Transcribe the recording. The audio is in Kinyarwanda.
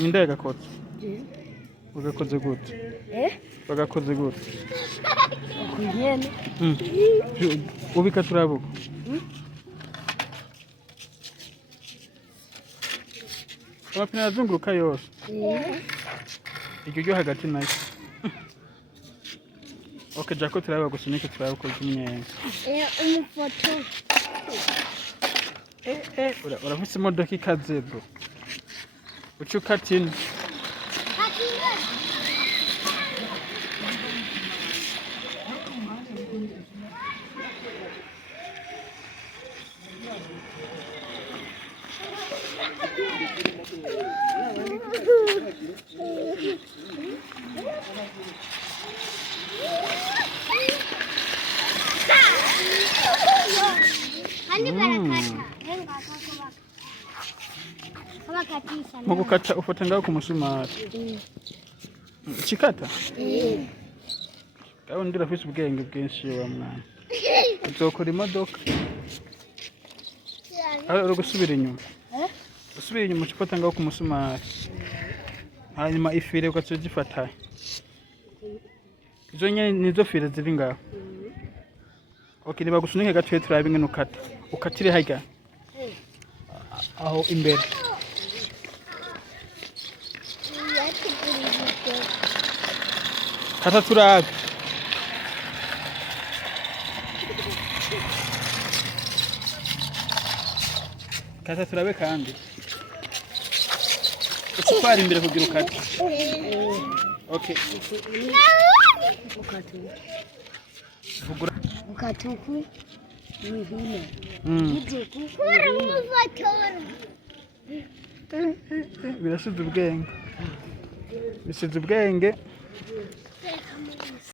Ninde gakoze? Ugakoze gute? Bagakoze gute? Kugenda. Ubika turabuka. Amapine azunguruka yose. Iryo ryo hagati nayo. Okay, jako turaba gusunika turabuka imyenge. Umufoto. Urafise imodoka ikaze bro. Ucu katini. Mu gukata ufata ngaho ku musumari. Chikata? Gaho ndira afise ubwenge bwinshi wa mwana. Uzokora imodoka. Uri gusubira inyuma. Usubira inyuma ufata ngaho ku musumari. Hanyuma ifire ukazifata. Izo nyene nizo fire ziri ngaho. Okay, niba gusunike gatwe turabe ingene ukata. Ukatire harya. Aho imbere. Kata turabe. Kata turabe kandi. Utwara imbere kugira ukate. Okay. Vugura. Ukatuku. Mihuna. Birasize ubwenge. Bisize ubwenge.